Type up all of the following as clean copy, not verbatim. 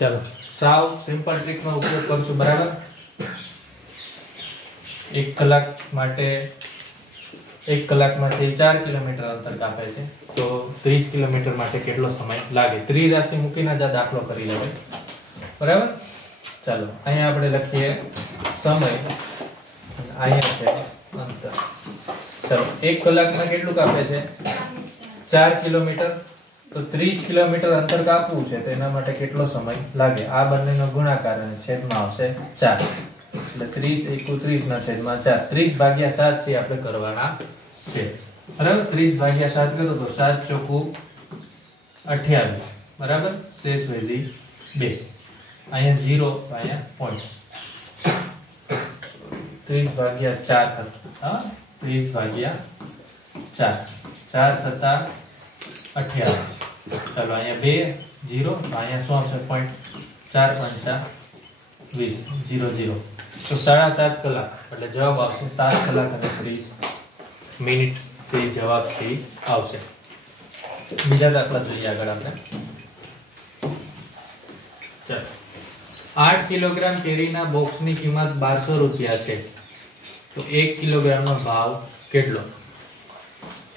चलो Sao simple trick નો ઉપયોગ કરશું બરાબર 1 કલાક માટે 1 કલાકમાંથી 4 કિલોમીટર અંતર કાપે છે તો 30 કિલોમીટર માટે કેટલો સમય લાગે ત્રિરાશિ મૂકીને જ દાખલો કરી લેવાય બરાબર ચાલો અહીંયા આપણે લખીએ સમય અહીંયા છે અંતર ચાલો 1 કલાકમાં કેટલું કાપે છે 4 કિલોમીટર तो 30 કિલોમીટર અંતર કાપવું છે તો એના માટે કેટલો સમય લાગે આ બંનેનો ગુણાકાર અને છેદમાં આવશે 4 એટલે 30 31 ના છેદમાં 4 30 ભાગ્યા 7 છે આપણે કરવાના છે બરાબર 30 ભાગ્યા 7 કરો તો 7 ચોકુ 28 બરાબર શેષ વેધી 2 અહીંયા 0 અહીંયા પોઈન્ટ 30 ભાગ્યા 4 હા 30 ભાગ્યા 4 4 સત્તા 28 चलो અહીંયા 2 0 અહીંયા શું આવશે પોઈન્ટ 4 5 20 0 0 તો 7.5 કલાક એટલે જવાબ આવશે 7 કલાક અને 30 મિનિટ તે જવાબ થી આવશે બીજા દાખલા જોઈએ આગળ આપણે ચાલો 8 કિલોગ્રામ કેરીના બોક્સની કિંમત 1200 રૂપિયા છે તો 1 કિલોગ્રામનો ભાવ કેટલો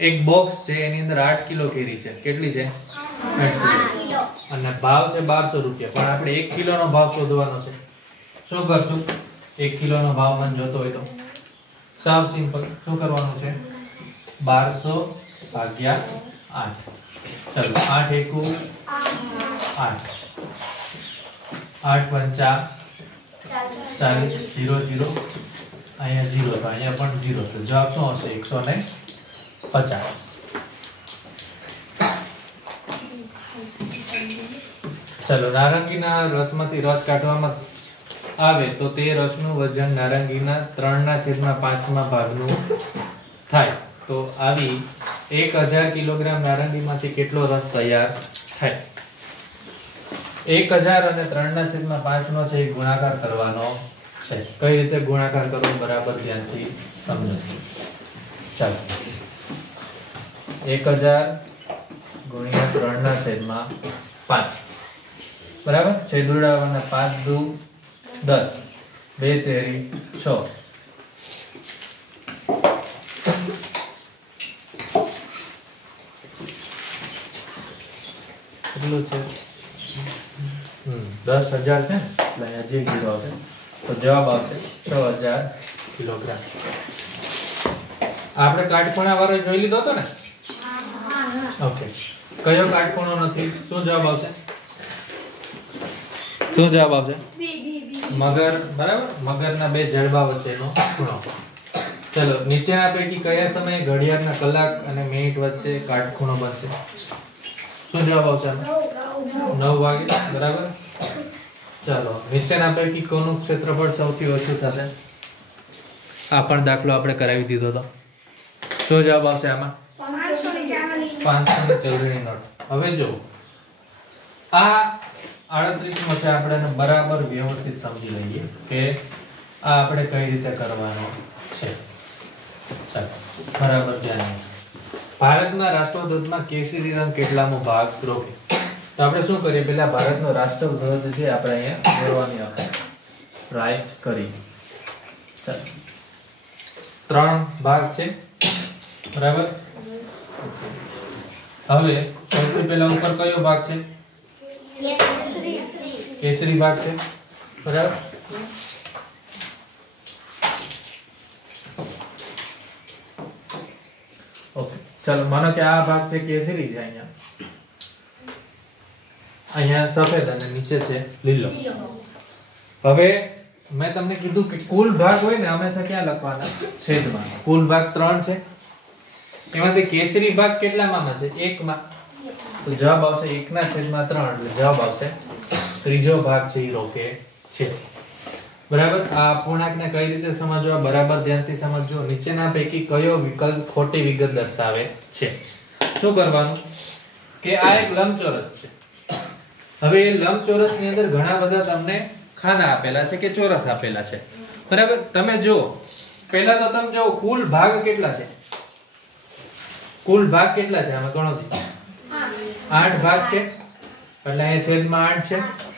એક બોક્સ છે એની અંદર 8 કિલો કેરી છે કેટલી છે 8 કિલો અને ભાવ છે 1200 રૂપિયા પણ આપણે 1 કિલોનો ભાવ શોધવાનો છે શું કરશું 1 કિલોનો ભાવ મને જોતો હોય તો સાવ સિમ્પલ શું કરવાનું છે 1200 ભાગ્યા 8 ચલો 8 એકુ 8 8 પંચા 40 0 0 અહીંયા 0 તો અહીંયા પણ 0 તો જવાબ શું આવશે 150 चलो नारंगीना रसમાંથી રસ કાઢવામાં આવે તો તે રસનું વજન નારંગીના 3/5 માં ભાગનું થાય તો આવી 1000 કિલોગ્રામ નારંગીમાંથી કેટલો રસ તૈયાર થાય 1000 અને 3/5 નો છે ગુણાકાર કરવાનો છે કઈ રીતે ગુણાકાર કરવો બરાબર ધ્યાનથી સમજો ચાલો 1000 ગુણ્યા 3/5 बराबर छेद उड़ाववाना 5 2 10 2 तेरी 6 કેટલું છે 10000 છે એટલે અહીંયા જે કિલો આવશે તો જવાબ આવશે 6000 કિલોગ્રામ આપણે કાટખૂણા વાળો જોઈ લીધો હતો ને ઓકે કયો કાટખૂણો નથી શું જવાબ આવશે શું જવાબ આવશે મગર બરાબર મગરના બે જડબા વચ્ચેનો ખૂણો ચલો નીચેના પૈકી કયા સમયે ઘડિયાળના કલાક અને મિનિટ વચ્ચે કાટખૂણો બનશે શું જવાબ આવશે 9 વાગે બરાબર ચલો નીચેના પૈકી કોનું ક્ષેત્રફળ સૌથી ઓછું થશે આ પણ દાખલો આપણે કરાવી દીધો હતો શું જવાબ આવશે આમાં 540 ની નોટ હવે જો આ 38 માં છે આપણે બરાબર વ્યવસ્થિત સમજી લઈએ કે આ આપણે કઈ રીતે કરવાનો છે ચાલો બરાબર ધ્યાન ભારતના રાષ્ટ્રધ્વજમાં કેસરી રંગ કેટલામો ભાગ રોકે તો આપણે શું કરીએ પહેલા ભારતનો રાષ્ટ્રધ્વજ છે આપણે અહીંયા દોરવાની આપણે રાઈટ કરી ચાલો 3 ભાગ છે બરાબર હવે સૌથી પહેલા ઉપર કયો ભાગ છે केसरी भाग છે બરાબર ओके चलो मानो કે આ ભાગ છે કેસરી છે અહીંયા સફેદ અને નીચે છે લીલો હવે મેં તમને કીધું કે કુલ ભાગ હોય ને હંમેશા ક્યાં લખવાના છેદમાં કુલ ભાગ 3 છે એમાંથી કેસરી ભાગ કેટલામાં છે 1 માં તો જવાબ આવશે 1/3 એટલે જવાબ આવશે ત્રીજો ભાગ છે ઈ રોકે છે બરાબર આ અપૂર્ણાંકને કઈ રીતે સમજવા બરાબર ધ્યાનથી સમજજો નીચેના પૈકી કયો વિકલ્પ ખોટી વિગત દર્શાવે છે શું કરવાનું કે આ એક લંબચોરસ છે હવે એ લંબચોરસની અંદર ઘણા બધા તમને ખાના આપેલા છે કે ચોરસ આપેલા છે બરાબર તમે જો પહેલા તો તમે જો કુલ ભાગ કેટલા છે કુલ ભાગ કેટલા છે આમાં ગણો જી 8 ભાગ છે એટલે અહીંયા છેદમાં 8 છે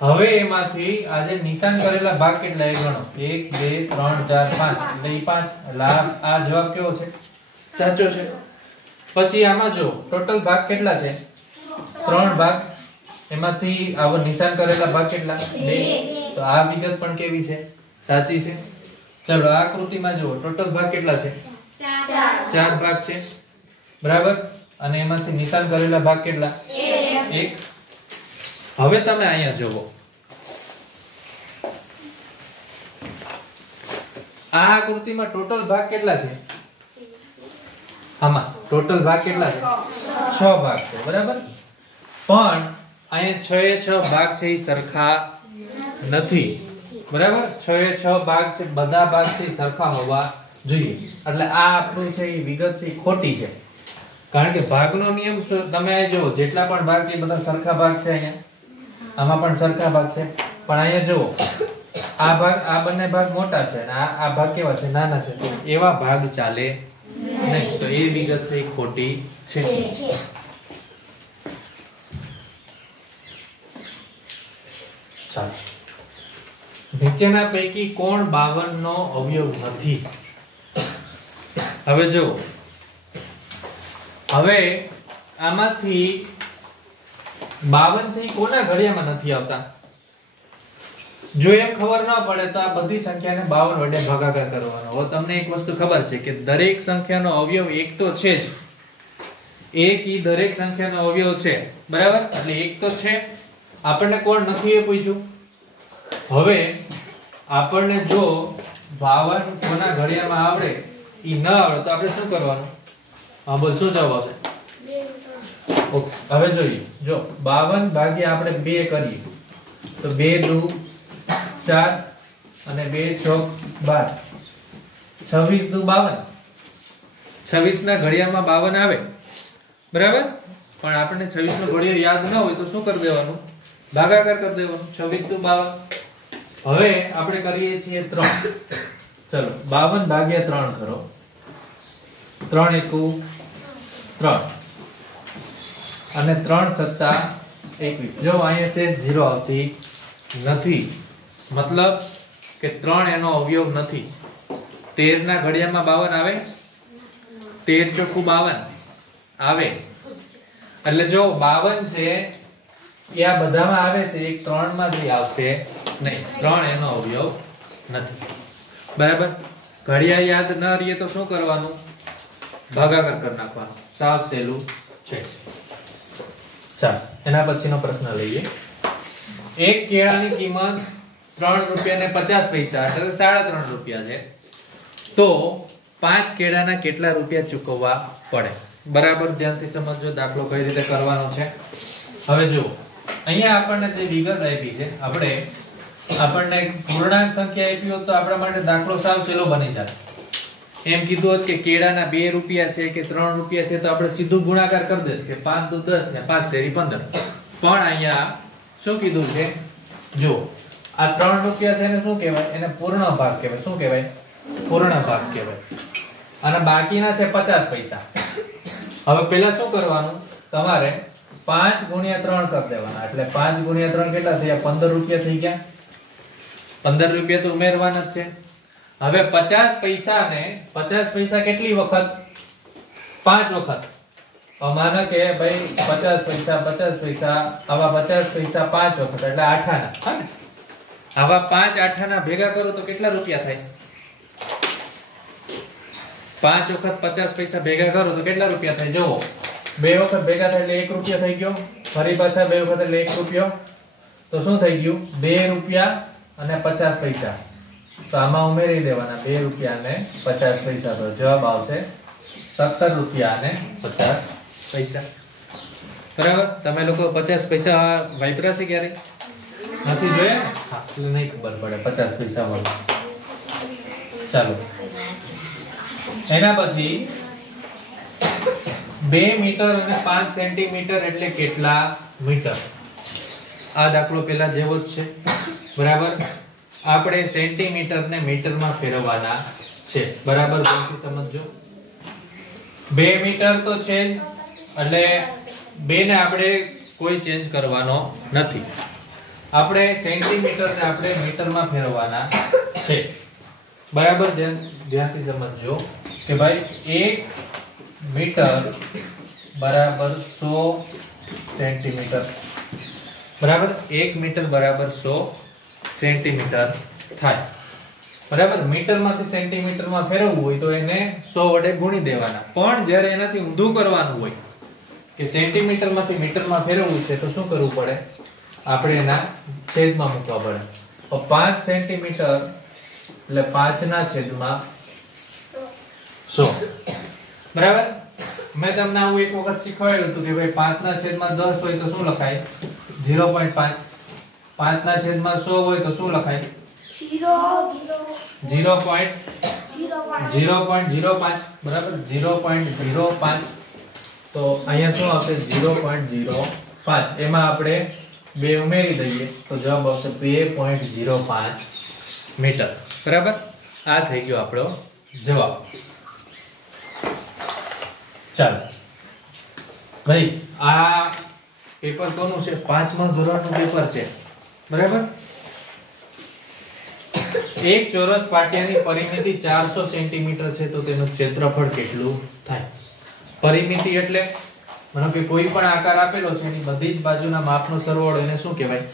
હવે એમાંથી આ જે નિશાન કરેલા ભાગ કેટલા એ ગણો 1 2 3 4 5 એટલે ઈ 5 એટલે આ જવાબ કેવો છે સાચો છે પછી આમાં જો ટોટલ ભાગ કેટલા છે 3 ભાગ એમાંથી આવો નિશાન કરેલા ભાગ કેટલા 2 તો આ વિગત પણ કેવી છે સાચી છે ચલો આ આકૃતિમાં જુઓ ટોટલ ભાગ કેટલા છે 4 ભાગ છે બરાબર અને એમાંથી નિશાન કરેલા ભાગ કેટલા 1 હવે તમે અહીંયા જુઓ આ આકૃતિમાં ટોટલ ભાગ કેટલા છે આમાં ટોટલ ભાગ કેટલા છે 6 ભાગ છે બરાબર પણ અહીંયા 6 એ 6 ભાગ છે એ સરખા નથી બરાબર 6 એ 6 ભાગ છે બધા ભાગ છે સરખા હોવા જોઈએ એટલે આ આપણું છે એ વિગત છે ખોટી છે કારણ કે ભાગનો નિયમ તમે અહીં જુઓ જેટલા પણ ભાગ છે એ બધા સરખા ભાગ છે અહીંયા આમાં પણ સરખા ભાગ છે પણ અહીંયા જુઓ આ ભાગ આ બંને ભાગ મોટા છે અને આ ભાગ કેવા છે નાના છે તો એવા ભાગ ચાલે નહીં તો એ વિગત છે એ ખોટી છે ચાલો નીચેના પૈકી કોણ 52 નો અવયવ નથી હવે જો હવે આમાંથી 52 છે એ કોના ઘડિયામાં નથી આવતા જો એમ ખબર ન પડે તો આ બધી સંખ્યાને 52 વડે ભાગાકાર કરવાનો હવે તમને એક વસ્તુ ખબર છે કે દરેક સંખ્યાનો અવયવ એક તો છે જ એક ઈ દરેક સંખ્યાનો અવયવ છે બરાબર એટલે એક તો છે આપણને કોણ નથી એ પૂછ્યું હવે આપણને જો 52 કોના ઘડિયામાં આવડે ઈ ન આવડે તો આપણે શું કરવાનું હા બોલ શું જવાબ આવશે ઓકે હવે જોઈએ જો 52 ભાગ્યા આપણે 2 કરીએ તો 2 2 4 અને 2 ચોક 12 26 દુ 52 26 ના ઘડિયામાં 52 આવે બરાબર પણ આપણને 26 નો ઘડિયો યાદ ન હોય તો શું કરી દેવાનું ભાગાકાર કરી દેવાનું 26 દુ 52 હવે આપણે કરીએ છીએ 3 ચલો 52 ભાગ્યા 3 કરો 3 એકુ 3 અને 3 સત્તા 21 જો અહીંયા શેષ 0 આવતી નથી મતલબ કે 3 એનો અવયવ નથી 13 ના ઘડિયામાં 52 આવે 13 ચોખ્ખું 52 આવે એટલે જો 52 છે એ આ બધામાં આવે છે એક 3 માંથી આવશે નહીં 3 એનો અવયવ નથી બરાબર ઘડિયા યાદ ન રહીએ તો શું કરવાનું ભાગાકાર કરી નાખવાનો સાવ સહેલું છે ચાલો એના પછીનો પ્રશ્ન લઈએ એક કેળાની કિંમત 3 રૂપિયા ને 50 પૈસા એટલે 3.5 રૂપિયા છે તો 5 કેળાના કેટલા રૂપિયા ચૂકવવા પડે બરાબર ધ્યાનથી સમજજો દાખલો કઈ રીતે કરવાનો છે હવે જુઓ અહીંયા આપણને જે વિગત આપી છે આપણને પૂર્ણાંક સંખ્યા આપી હોત તો આપણા માટે દાખલો સાવ સહેલો બની જાય એમ કીધું હોત કે કેળાના 2 રૂપિયા છે કે 3 રૂપિયા છે તો આપણે સીધું ગુણાકાર કરી દે કે 5 દુ 10 ને 5 તેરી 15 પણ અહીંયા શું કીધું છે જો આ 3 રૂપિયા છે એને શું કહેવાય એને પૂર્ણ ભાગ કહેવાય શું કહેવાય પૂર્ણ ભાગ કહેવાય અને બાકીના છે 50 પૈસા હવે પહેલા શું કરવાનું તમારે 5 ગુણ્યા 3 કરી દેવાના એટલે 5 ગુણ્યા 3 કેટલા થયા 15 રૂપિયા થઈ ગયા 15 રૂપિયા તો ઉમેરવાના જ છે હવે 50 પૈસા કેટલી વખત 5 વખત માનો કે ભાઈ 50 પૈસા આવા 50 પૈસા 5 વખત એટલે 8 આના આવા 5 8 આના ભેગા કરો તો કેટલા રૂપિયા થાય 5 વખત 50 પૈસા ભેગા કરો તો કેટલા રૂપિયા થાય જો 2 વખત ભેગા થાય એટલે 1 રૂપિયા થઈ ગયો ફરી પાછા 2 વખત એટલે 1 રૂપિયો તો શું થઈ ગયું 2 રૂપિયા અને 50 પૈસા તો આમાં ઉમેરી દેવાના 2 રૂપિયા અને 50 પૈસા તો જવાબ આવશે 17 રૂપિયા અને 50 પૈસા બરાબર તમે લોકો 50 પૈસા વાપર્યા છે ક્યારે નથી જોયા હા એટલે નહીં ખબર પડે 50 પૈસા મળે ચાલો એના પછી 2 મીટર અને 5 સેન્ટીમીટર એટલે કેટલા મીટર આ દાખલો પહેલા જેવો જ છે બરાબર આપણે સેન્ટીમીટર ને મીટર માં ફેરવવાના છે બરાબર ધ્યાનથી સમજજો 2 મીટર તો છે એટલે 2 ને આપણે કોઈ ચેન્જ કરવાનો નથી આપણે સેન્ટીમીટર ને આપણે મીટરમાં ફેરવવાના છે બરાબર ધ્યાનથી સમજજો કે ભાઈ 1 મીટર બરાબર 100 સેન્ટીમીટર બરાબર 1 મીટર બરાબર 100 સેન્ટીમીટર થાય બરાબર મીટરમાંથી સેન્ટીમીટરમાં ફેરવવું હોય તો એને 100 વડે ગુણી દેવાના પણ જ્યારે એનાથી ઊંધું કરવાનું હોય કે સેન્ટીમીટરમાંથી મીટરમાં ફેરવવું છે તો શું કરવું પડે આપણે એના છેદમાં મૂકવા પડે તો 5 સેન્ટીમીટર એટલે 5 ના છેદમાં 100 બરાબર મેં તમને આવું એક વખત શીખવાડ્યું હતું કે ભાઈ 5 ના છેદમાં 10 હોય તો શું લખાય 0.5 5 ના છેદમાં 100 હોય તો શું લખાય 0.05 બરાબર 0.05 તો અહીંયા શું આવશે 0.05 એમાં આપણે 2 ઉમેરી દઈએ તો જવાબ આવશે 2.05 મીટર બરાબર આ થઈ ગયો આપણો જવાબ ચાલો ભાઈ આ પેપર કોનું છે 5મા ધોરણનું પેપર છે બરાબર એક ચોરસ પાટિયાની પરિમિતિ 400 સેન્ટીમીટર છે તો તેનું ક્ષેત્રફળ કેટલું થાય પરિમિતિ એટલે માનો કે કોઈ પણ આકાર આપેલો છે એની બધી જ બાજુના માપનો સરવાળો એને શું કહેવાય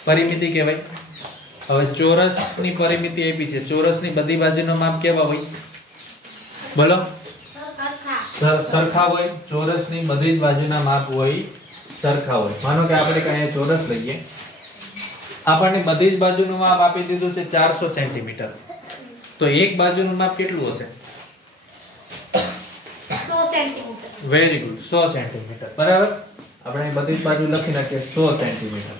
પરિમિતિ કહેવાય હવે ચોરસની પરિમિતિ આપી છે ચોરસની બધી બાજુનો માપ કેવા હોય બોલો સરખા હોય ચોરસની બધી જ બાજુના માપ હોય સરખા હોય માનો કે આપણે કઈ ચોરસ લઈએ આપણને બધી જ બાજુનું માપ આપી દીધું છે 400 સેન્ટીમીટર તો એક બાજુનું માપ કેટલું હશે 100 સેન્ટીમીટર વેરી ગુડ 100 સેન્ટીમીટર બરાબર આપણે બધી જ બાજુ લખી નાખીએ 100 સેન્ટીમીટર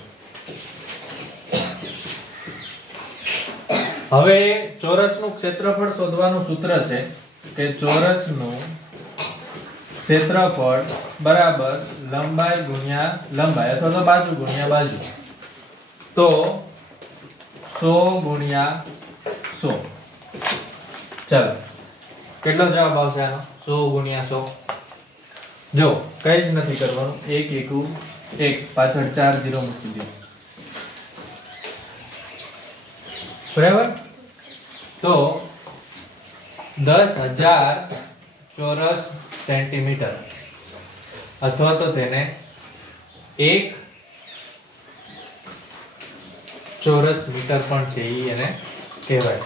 હવે ચોરસનું ક્ષેત્રફળ શોધવાનું સૂત્ર છે કે ચોરસનું ક્ષેત્રફળ બરાબર લંબાઈ ગુણ્યા લંબાઈ અથવા તો બાજુ ગુણ્યા બાજુ તો 100 ગુણ્યા 100 ચાલો કેટલો જવાબ આવશે આનો 100 ગુણ્યા 100 જો કઈ જ નથી કરવાનું 1 1 1 પાછળ 4 0 મૂકી દો બરાબર તો 10,000 ચોરસ સેન્ટીમીટર અથવા તો તેને 1 ચોરસ મીટર પણ છે એને કહેવાય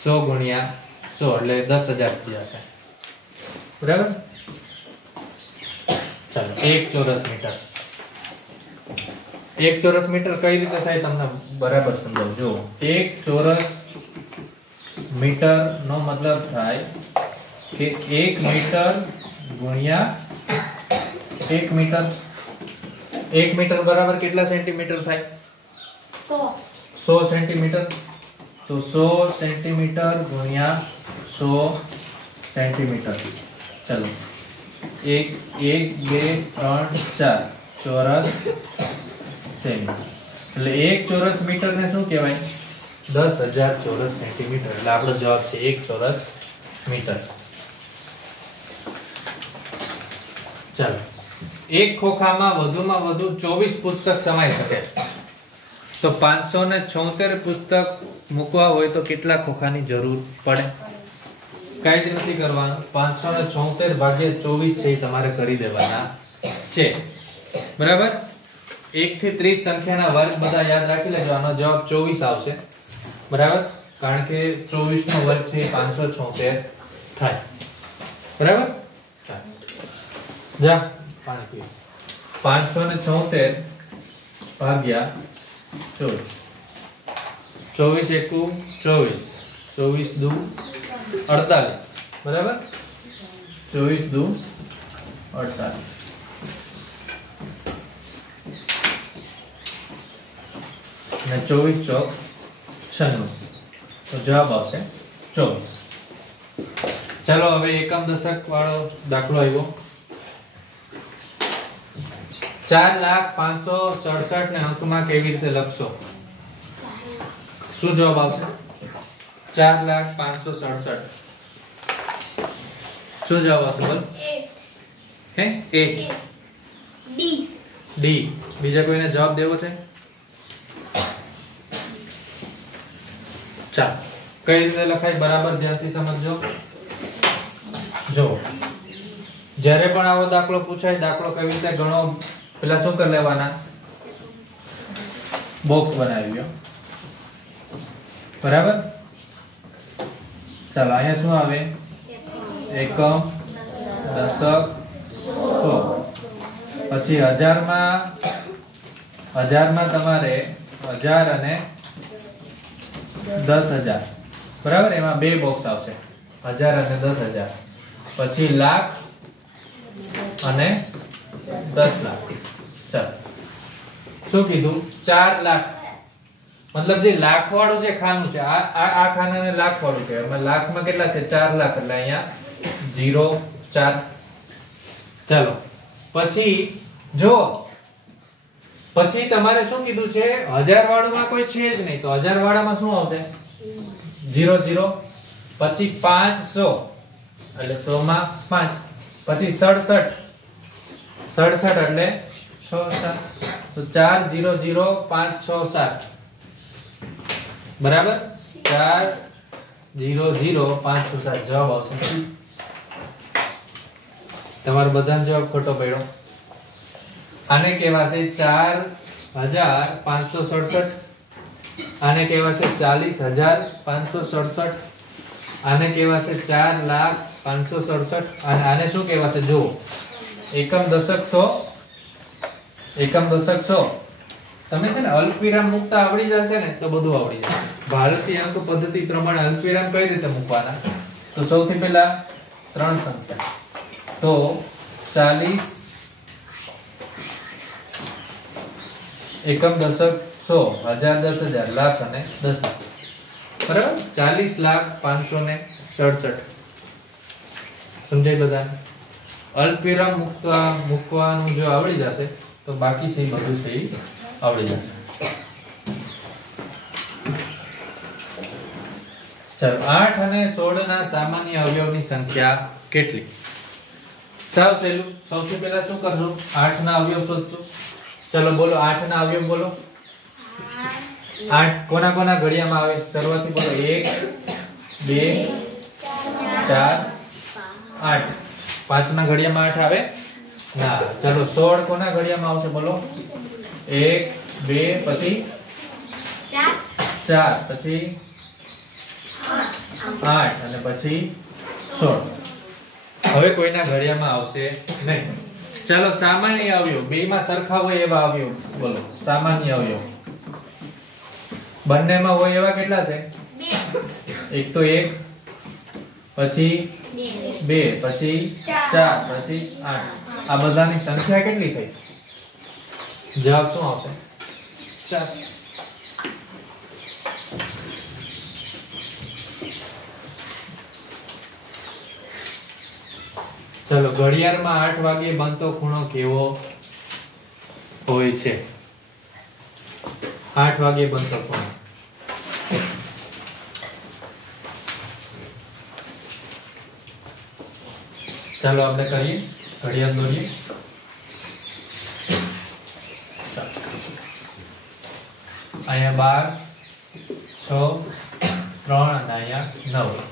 100 ગુણ્યા 100 એટલે 10,000 થશે બરાબર ચાલો 1 ચોરસ મીટર 1 ચોરસ મીટર કઈ રીતે થાય તમને બરાબર સમજાવું જો 1 ચોરસ મીટર નો મતલબ થાય કે 1 મીટર ગુણ્યા 1 મીટર 1 મીટર બરાબર કેટલા સેન્ટીમીટર થાય 100 સેન્ટીમીટર તો 100 સેન્ટીમીટર ગુણ્યા 100 સેન્ટીમીટર ચલો 1 1 2 3 4 ચોરસ સેમી એટલે 1 ચોરસ મીટર ને શું કહેવાય 10,000 ચોરસ સેન્ટીમીટર એટલે આપણો જવાબ છે 1 ચોરસ મીટર ચાલો એક ખોખામાં વધુમાં વધુ 24 પુસ્તક સમાઈ શકે તો 576 પુસ્તક મૂકવા હોય તો કેટલા ખોખાની જરૂર પડે કાઈ જ નથી કરવાનું 576 ભાગ્યા 24 છે તમારે કરી દેવાના છે બરાબર 1 થી 30 સંખ્યાના વર્ગ બધા યાદ રાખી લેજો આનો જવાબ 24 આવશે બરાબર કારણ કે 24 નો વર્ગ છે 576 થાય બરાબર જા પાણી પી 576 ભાગ્યા 24 24 એકુ 24 24 દુ 48 બરાબર 24 દુ 48 ને 24 ચોક 96 તો જવાબ આવશે 24 ચાલો હવે એકમ દશક વાળો દાખલો આવ્યો 4,05,67 ને અંકમાં કેવી રીતે લખશો શું જવાબ આવશે 4,05,67 શું જવાબ આવશે બોલ A હે A D D બીજા કોઈને જવાબ દેવો છે? ચાલો કઈ રીતે લખાય બરાબર ધ્યાનથી સમજજો. જો જ્યારે પણ આવો દાખલો પૂછાય, દાખલો કેવી રીતે ગણો, પેલા શું કરી લેવાના? બોક્સ બનાવી લો. બરાબર. ચાલો અહીંયા શું આવે? એકમ, દશક, સો. પછી હજારમાં તમારે 1000 અને 10000. બરાબર. એમાં બે બોક્સ આવશે, 1000 અને 10000. પછી લાખ અને 10 લાખ. ચાલો શું કીધું? 4 લાખ. મતલબ જે લાખ વાળું જે ખાનું છે, આ ખાનાને લાખ વાળું કહેવાય. એમાં લાખમાં કેટલા છે? 4 લાખ. એટલે અહીંયા 0 4. ચાલો પછી જો પછી તમારે શું કીધું છે? 1000 વાળામાં કોઈ છે જ નહીં, તો 1000 વાળામાં શું આવશે? 0 0. પછી 500 એટલે 100 માં 5. પછી 67 એટલે 6 7. તો 4 0 0 5 6 7. બરાબર. 4 0 0 5 6 7 જવાબ આવશે. તમારો બધાનો જવાબ ખોટો પડ્યો. આને કહેવાશે 4567. આને કહેવાશે 40567. આને કહેવાશે 4,0567. અને આને શું કહેવાશે? જો એકમ દશક સો. એકમ દશક સો. તમે છે ને અલ્પવિરામ મૂકતા આવડી જશે ને તો બધું આવડી જશે. ભારતીય અંક પદ્ધતિ પ્રમાણે અલ્પવિરામ કઈ રીતે મૂકવાના? તો સૌથી પહેલા 3 સંખ્યા. તો 40 એકમ દશક સો, 1000 10000 લાખ અને 10 લાખ. બરાબર. 40,0567. સમજાય બધાને? અલ્પવિરામ મૂકવાનું જો આવડી જશે તો બાકી છે બધું છે આવડી જશે. ચાલો 8 અને 16 ના સામાન્ય અવયવની સંખ્યા કેટલી? સાવ સહેલું. સૌથી પહેલા શું કરશું? 8 ના અવયવ શોધશું. ચલો બોલો 8 ના અવયવ બોલો. 8 કોના કોના ઘડિયામાં આવે? શરૂઆતથી બોલો. 1 2 4 8. 5 ના ઘડિયામાં 8 આવે ના. ચલો 16 કોના ઘડિયામાં આવશે? બોલો. 1 2 પછી 4 પછી 8 અને પછી 16. હવે કોઈના ઘડિયામાં આવશે નહીં. ચાલો સામાન્ય અવયવ, બેમાં સરખા હોય એવા અવયવ બોલો. સામાન્ય અવયવ બંનેમાં હોય એવા કેટલા છે? એક તો 1 પછી 2 પછી 4 પછી 8. આ બધાની સંખ્યા કેટલી થઈ? જવાબ શું આવશે? 4. ચલો ઘડિયાળમાં 8 વાગે બનતો ખૂણો કેવો હોય છે? 8 વાગે બનતો ખૂણો. ચાલો આપણે કરીએ. ઘડિયાળ દોરીએ. અહીંયા 12 6 3 અને અહીંયા 9.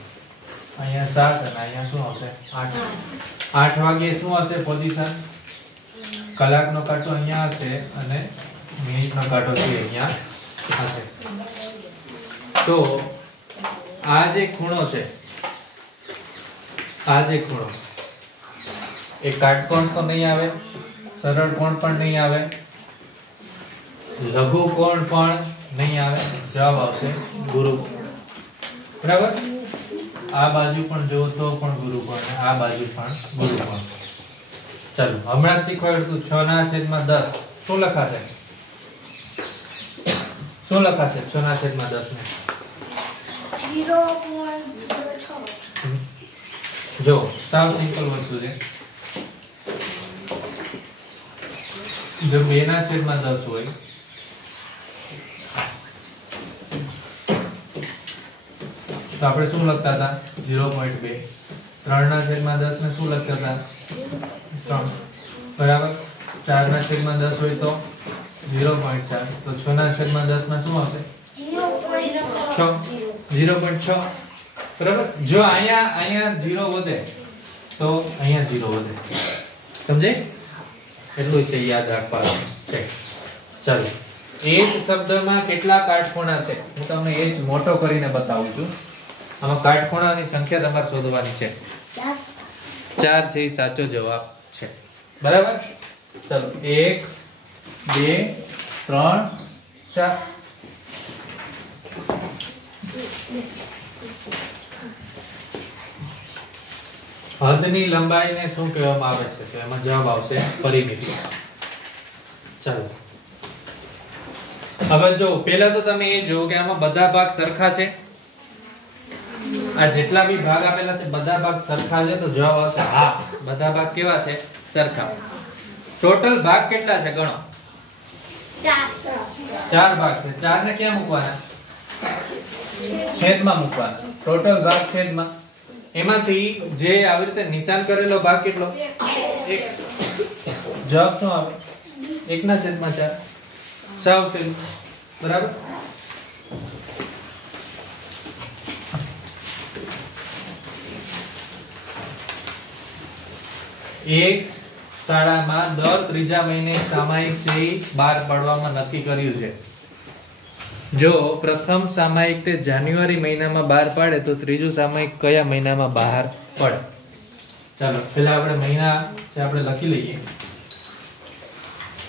અહીંયા 7 અને અહીંયા શું આવશે? 8. 8 વાગે શું હશે પોઝિશન? કલાકનો કાંટો અહીંયા હશે અને મિનિટનો કાંટો છે અહીંયા હશે. તો આ જે ખૂણો છે, આ જે ખૂણો એ કાટકોણ તો નહીં આવે, સરળ કોણ પણ નહીં આવે, લઘુ કોણ પણ નહીં આવે. જવાબ આવશે ગુરુ. બરાબર. આ બાજુ પણ જો તો પણ ગુરુ કોણ, આ બાજુ પણ ગુરુ કોણ. ચાલો હમણાં જ શીખવાડ્યું 6/10 શું લખાશે? શું લખાશે 6/10 ને? 0.06. જો સાવ સિમ્પલ વસ્તુ છે. જો 2/10 હોય તો આપણે શું લખતા હતા? 0.2. 3/10 ને શું લખતા હતા? 3. બરાબર. 4/10 હોય તો 0.4 તો 6 ના છેદમાં 10 માં શું આવશે 0.6 બરાબર જો અહીંયા 0 વધે તો અહીંયા 0 વધે સમજે એટલું છે યાદ રાખવાનું છે ચાલો એ જ શબ્દમાં કેટલા કાટખૂણા છે હું તમને એ જ મોટો કરીને બતાવું છું આમાં કાટખૂણાની સંખ્યા તમારે શોધવાની છે 4 છે એ સાચો જવાબ છે બરાબર ચાલો 1 2 3 4 હદની લંબાઈને શું કહેવામાં આવે છે તો એમાં જવાબ આવશે પરિમિતિ ચાલો હવે જો પહેલા તો તમે એ જો કે આમાં બધા ભાગ સરખા છે આ જેટલા બી ભાગ આપેલા છે બધા ભાગ સરખા છે તો જવાબ આવશે હા બધા ભાગ કેવા છે સરખા ટોટલ ભાગ કેટલા છે ગણો 4 ભાગ છે 4 ને ક્યાં મૂકવાના છેદમાં મૂકવાના ટોટલ ભાગ છેદમાં એમાંથી જે આવી રીતે નિશાન કરેલો ભાગ કેટલો 1 જવાબ શું આવે 1 ના છેદમાં 4 સાવ સહેલું બરાબર એક શાળામાં દર ત્રીજા મહિને સામાયિક છે બહાર પાડવામાં નક્કી કર્યું છે જો પ્રથમ સામાયિક તે જાન્યુઆરી મહિનામાં બહાર પાડે તો ત્રીજું સામાયિક કયા મહિનામાં બહાર પડે ચાલો પહેલા આપણે મહિના જે આપણે લખી લઈએ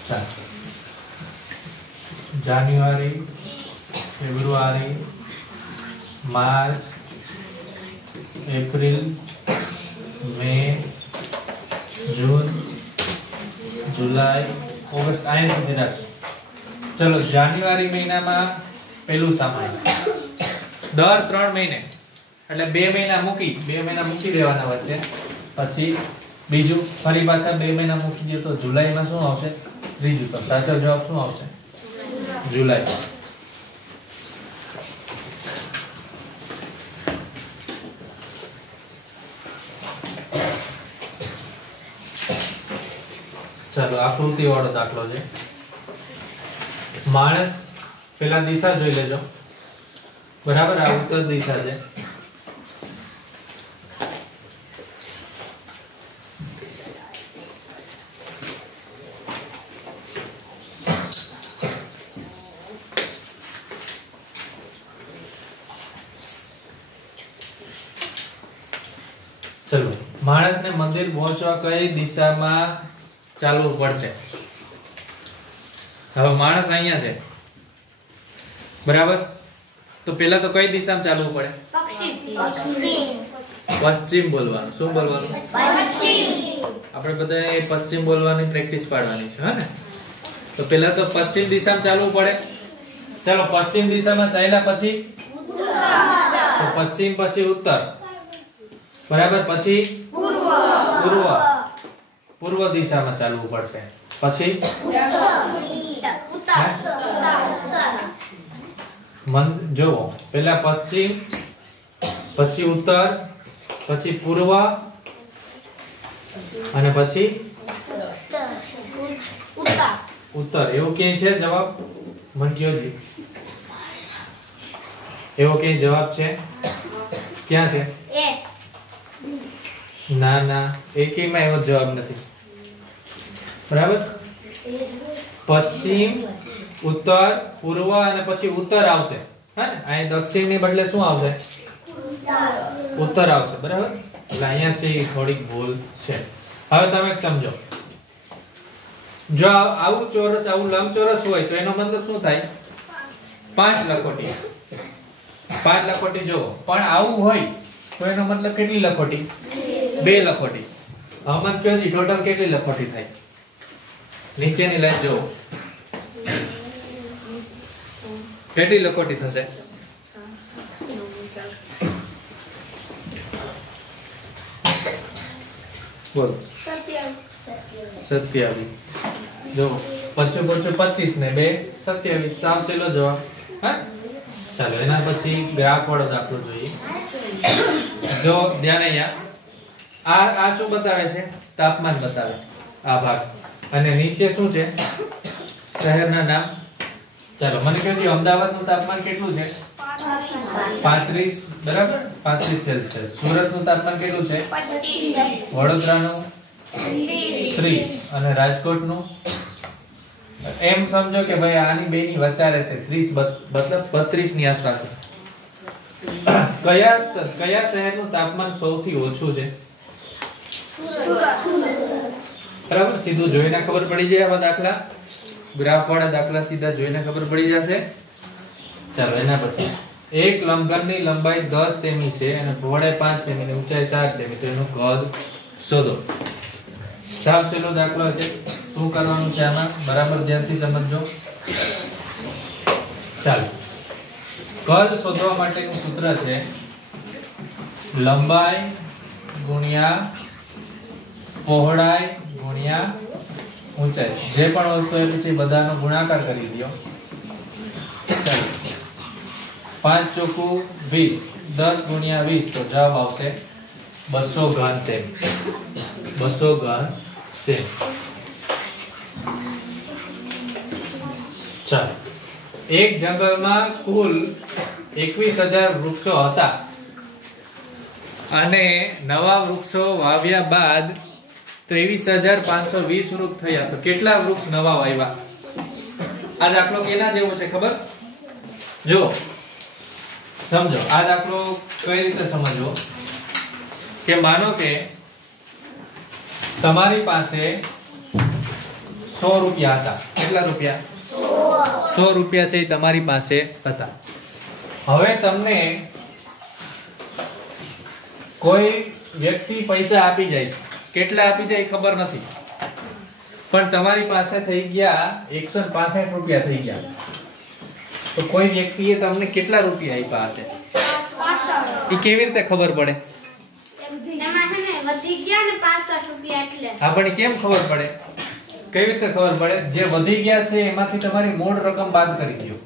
ચાલો જાન્યુઆરી ફેબ્રુઆરી માર્ચ એપ્રિલ મે जून जुलाई ऑगस्ट आए સુધી રાખો ચલો જાન્યુઆરી મહિનામાં પહેલું સામાયિક દર 3 મહિને એટલે 2 મહિના મૂકી દેવાના વચ્ચે પછી બીજું ફરી પાછા 2 મહિના મૂકી દે તો જુલાઈમાં શું આવશે ત્રીજું તો સાચો જવાબ શું આવશે જુલાઈ ચાલો આકૃતિ વાળો દાખલો છે માણસ પેલા દિશા જોઈ લેજો બરાબર આ ઉત્તર દિશા છે ચલો માણસને મંદિર પહોંચવા કઈ દિશામાં ચાલવું પડશે હવે માણસ અહીંયા છે બરાબર તો પહેલા તો કઈ દિશામાં ચાલવું પડે પશ્ચિમ બોલવાનું શું બોલવાનું આપણે બધાને પશ્ચિમ બોલવાની પ્રેક્ટિસ પાડવાની છે હે ને તો પહેલા તો પશ્ચિમ દિશામાં ચાલવું પડે ચાલો પશ્ચિમ દિશામાં ચાલ્યા પછી તો પશ્ચિમ પછી ઉત્તર બરાબર પછી પૂર્વ દિશામાં ચાલવું પડશે પછી જો પહેલા પશ્ચિમ પછી ઉત્તર પછી પૂર્વ અને પછી ઉત્તર એવું ક્યાં છે જવાબ મન કયો જી એવો ક્યાં જવાબ છે ક્યાં છે ના ના એકેયમાં એવો જવાબ નથી બરાબર પશ્ચિમ ઉત્તર પૂર્વ અને પછી ઉત્તર આવશે હા ને અહીં દક્ષિણ ની બદલે શું આવશે ઉત્તર આવશે બરાબર એટલે અહીંયા છે થોડીક ભૂલ છે હવે તમે સમજો જો આવું ચોરસ આવું લંબચોરસ હોય તો એનો મતલબ શું થાય 5 લખોટી 5 લખોટી જો પણ આવું હોય તો એનો મતલબ કેટલી લખોટી 2 લખોટી હવે મને કહો જી ટોટલ કેટલી લખોટી થાય નીચેની લાઈન જો કેટલી લખોટી થશે બોલો 27 જો 25 25 ને 2 27 સાવ છેલ્લો જવાબ હા ચાલો એના પછી ગ્રાફ વાળો દાખલો જોઈએ જો ધ્યાન અહીંયા આ શું બતાવે છે તાપમાન બતાવે આ ભાગ અને નીચે શું છે શહેરના નામ. ચાલો મને કહેજો અમદાવાદનું તાપમાન કેટલું છે? 35, બરાબર, 35 સેલ્સિયસ. સુરતનું તાપમાન કેટલું છે? 25. વડોદરાનું 30 અને રાજકોટનું એમ સમજો કે ભાઈ આની બેની વચારે છે 30 મતલબ 32 ની આસપાસ. કયા શહેરનું તાપમાન સૌથી ઓછું છે? બરાબર, સીધું જોઈને ખબર પડી જાય. આવા દાખલા ગ્રાફ વાળા દાખલા સીધા જોઈને ખબર પડી જશે. ચાલો એના પછી એક લંબઘનની લંબાઈ 10 સેમી છે અને પહોળાઈ 5 સેમી અને ઊંચાઈ 4 સેમી, તેનું કદ શોધો. સાવ સહેલો દાખલો છે. શું કરવાનું છે આમાં? બરાબર ધ્યાનથી સમજજો. ચાલો, કદ શોધવા માટેનું સૂત્ર છે લંબાઈ ગુણ્યા પહોળાઈ ગુણ્યા ઊંચાઈ. જે પણ વસ્તુ એ પછી બધાનો ગુણાકાર કરી દો. ચાલો, 5 ચોકુ 20, 10 ગુણ્યા 20 તો જવાબ આવશે 200 ઘન સેમી. 200 ઘન સેમી. ચાલો, એક જંગલમાં કુલ 21,000 વૃક્ષો હતા અને નવા વૃક્ષો વાવ્યા બાદ 23,520 વૃક્ષ થયા. તો કેટલા વૃક્ષ નવા વાવ્યા? આ દાખલો કેના જેવો છે ખબર? જો સમજો આ દાખલો કઈ રીતે સમજવો કે માનો કે તમારી પાસે 100 રૂપિયા હતા. કેટલા રૂપિયા? 100 રૂપિયા છે એ તમારી પાસે હતા. હવે તમને કોઈ વ્યક્તિ પૈસા આપી જાય છે. કેટલા આપી જાય ખબર નથી, પણ તમારી પાસે થઈ ગયા 165 રૂપિયા થઈ ગયા. તો કોઈ વ્યક્તિએ તમને કેટલા રૂપિયા આપ્યા હશે? એ કેવી રીતે ખબર પડે? આપણે કેમ ખબર પડે? કેવી રીતે ખબર પડે? જે વધી ગયા છે એમાંથી તમારી મૂળ રકમ બાદ કરી દો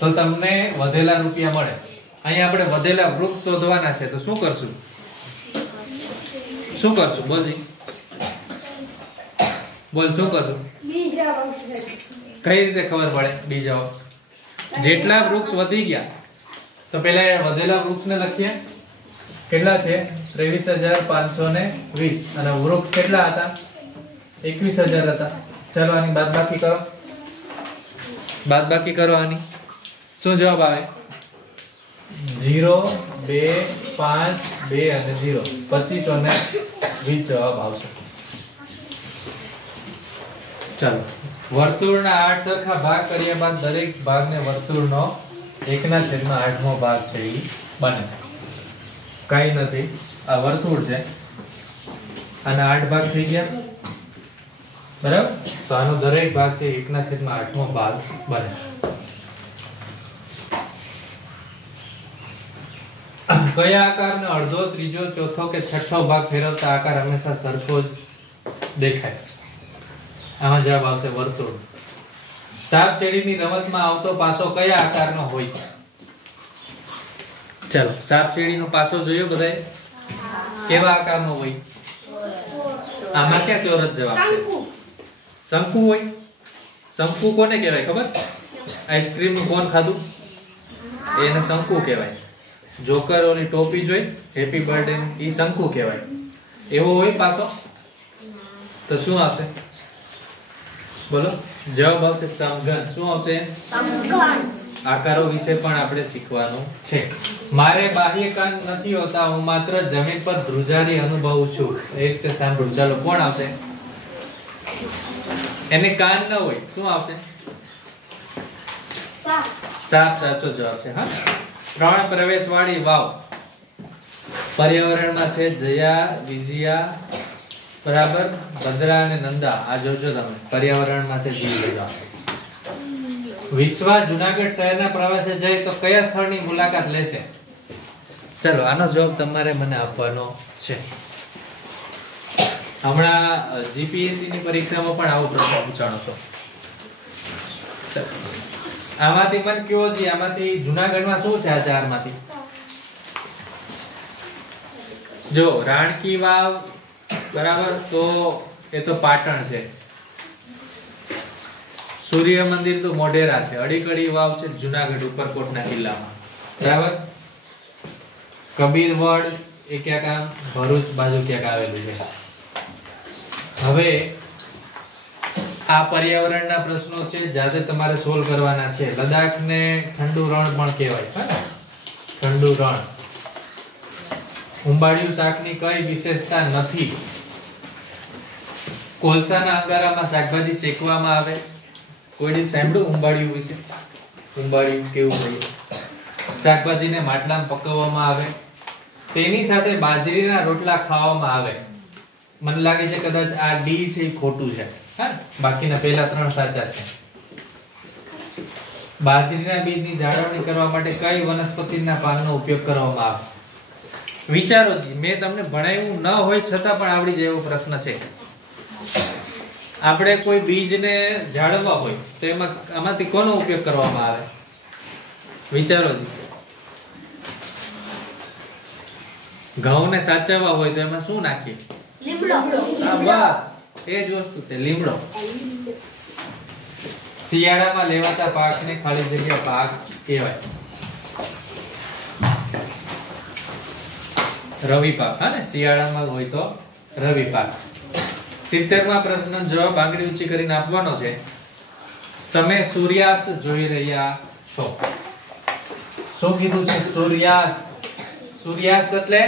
તો તમને વધેલા રૂપિયા મળે. અહીંયા આપણે વધેલા વૃક્ષ શોધવાના છે. તો શું કરશું? શું કરશું? બોલ શું કરશું? કઈ રીતે ખબર પડે? બીજા જેટલા વૃક્ષ વધી ગયા તો પેલા વધેલા વૃક્ષને લખીએ. કેટલા છે? 23,520 અને વૃક્ષ કેટલા હતા? 21,000 હતા. ચાલો આની બાદબાકી કરો. બાદબાકી કરો આની. શું જવાબ આવે? 0, 2, 5, 2 અને 0, 25 અને 20 જવાબ આવશે. ચાલો, વર્તુળના 8 સરખા ભાગ કર્યા બાદ દરેક ભાગને વર્તુળનો 1/8મો ભાગ છે એ બને. કઈ નથી, આ વર્તુળ છે, આના 8 ભાગ થઈ ગયા, બરાબર? તો આનો દરેક ભાગ છે 1/8મો ભાગ બને. કયા આકારનો અડધો, ત્રીજો, ચોથો કે છઠ્ઠો ભાગ ફેરવતા આકાર હંમેશા સરખો જ દેખાય? આમાં જવાબ આવશે વર્તુળ. સાપ સીડીની રમતમાં આવતો પાસો કયા આકારનો હોય છે? ચાલો, સાપ સીડીનો પાસો જોયો બધાએ? કેવા આકારનો હોય? આમાં ક્યાં ચોરસ જવાબ છે? શંકુ હોય. શંકુ કોને કહેવાય ખબર? આઈસ્ક્રીમ નું કોણ ખાધું? એને શંકુ કહેવાય. જોકર ઓલી ટોપી જોઈ હેપી બર્થડે ની, એ શંકુ કહેવાય. એવો હોય પાછો તો શું આવશે? બોલો. જવાબ આવશે સમઘન. શું આવશે? સમઘન. આકારો વિશે પણ આપણે શીખવાનું છે. મારે બાહ્ય કાન નથી હોતા, હું માત્ર જમીન પર ધ્રુજારી અનુભવું છું. એ રીતે સાંભળો. ચાલો, કોણ આવશે? એને કાન ન હોય. શું આવશે? સાપ સાચો જવાબ છે. હા, 3 પ્રવેશવાળી વાવ પર્યાવરણમાં છે. જયા, વિજયા, બરાબર, ભદ્રા અને નંદા. આ જોજો તમે, પર્યાવરણમાં છે. વિશ્વા જુનાગઢ શહેરના પ્રવાસે જાય તો કયા સ્થળની મુલાકાત લેશે? ચલો, આનો જવાબ તમારે મને આપવાનો છે. હમણાં જીપીએસસી ની પરીક્ષામાં પણ આવો પ્રશ્ન પૂછાણો હતો. આમાંથી પણ કયો છે? આમાંથી જુનાગઢમાં શું છે? આ 4 માંથી જો રાણકી વાવ, બરાબર, તો એ તો પાટણ છે. સૂર્ય મંદિર તો મોઢેરા છે, અડીકડી વાવ છે જુનાગઢ ઉપરકોટના કિલ્લામાં, બરાબર. કબીરવડ એ ક્યાંક આમ ભરૂચ બાજુ ક્યાંક આવેલું છે. હવે આ પર્યાવરણના પ્રશ્નો છે, જાતે તમારે સોલ્વ કરવાના છે. લદ્દાખને ઠંડુ રણ પણ કહેવાય, હા, ઠંડુ રણ. ઉંબાડિયું શાકની કઈ વિશેષતા નથી? કોલસાના અંગારામાં શાકભાજી શેકવામાં આવે. કોઈ દિવસ સાંભળ્યું ઉંબાડિયું વિશે? ઉંબાડિયું કેવું હોય? શાકભાજીને માટલામાં પકવવામાં આવે. તેની સાથે બાજરીના રોટલા ખાવામાં આવે. મને લાગે છે કદાચ આ ડી છે એ ખોટું છે, હા, બાકીના પહેલા 3 સાચા છે. બાજરીના બીજની જાળવણી કરવા માટે કઈ વનસ્પતિના પાનનો ઉપયોગ કરવામાં આવે? વિચારો જી, મેં તમને ભણાવ્યું ન હોય છતાં પણ આવડી જાય એવો પ્રશ્ન છે. આપણે કોઈ બીજને જાળવવા હોય તો એમાં આમાંથી કોનો ઉપયોગ કરવામાં આવે? વિચારો જી. ઘઉંને સાચવવા હોય તો એમાં શું નાખીએ? લીમડો. હા, બસ એ જ વસ્તુ છે, લીમડો. શિયાળામાં લેવાતા પાકને ખાલી જગ્યા પાક કહેવાય. રવિ પાક, હા ને, શિયાળામાં હોય તો રવિ પાક. 70મા પ્રશ્નનો જવાબ આંગળી ઊંચી કરીને આપવાનો છે. તમે સૂર્યાસ્ત જોઈ રહ્યા છો. શું કીધું છે? સૂર્યાસ્ત. સૂર્યાસ્ત એટલે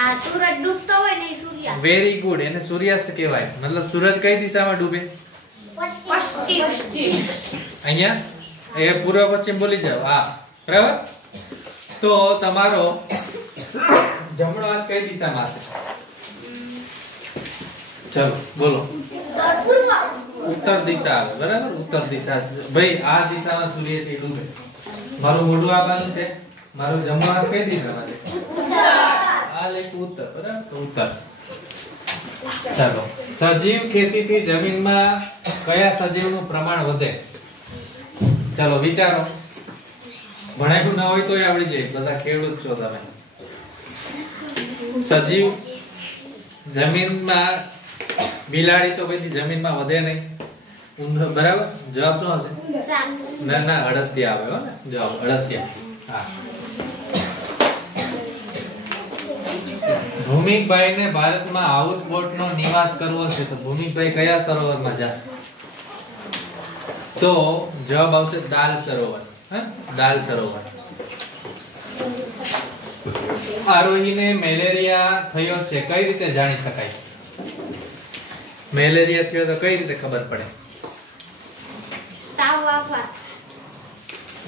આ સૂરજ ડૂબતો હોય ને સૂર્યાસ્ત. વેરી ગુડ, એને સૂર્યાસ્ત કહેવાય. મતલબ સૂરજ કઈ દિશામાં ડૂબે? પશ્ચિમ. અહીંયા એ પૂર્વ પશ્ચિમ બોલી જાવ. હા, બરાબર. તો તમારો જમણો હાથ કઈ દિશામાં હશે? ચલો બોલો. ઉત્તર દિશા આવે, બરાબર. ઉત્તર દિશા. ભાઈ આ દિશામાં સૂર્ય છે ડૂબે. મારું મોઢું આ બાજુ છે, મારો જમણો હાથ કઈ દિશામાં છે? આ લેખ ઉત્તર, બરાબર. તો ઉત્તર. ચાલો, સજીવ ખેતીથી જમીનમાં કયા સજીવનું પ્રમાણ વધે? ચાલો વિચારો. ભણાવ્યું ના હોય તોય આવડી જાય, બધા ખેડૂત છો તમે. સજીવ જમીનમાં, બિલાડી તો બધી જમીનમાં વધે નહીં, બરાબર. જવાબ શું હશે? ના ના, અળસિયા આવે હો ને જવાબ. અળસિયા. હા. ભૂમિકભાઈને ભારતમાં હાઉસ બોટનો નિવાસ કરવો છે તો ભૂમિકભાઈ કયા સરોવરમાં જશે? તો જવાબ આવશે દાલ સરોવર. હા, દાલ સરોવર. આરોહીને મેલેરિયા થયો છે કઈ રીતે જાણી શકાય? મેલેરિયા થયો તો કઈ રીતે ખબર પડે? તાવ આવવા.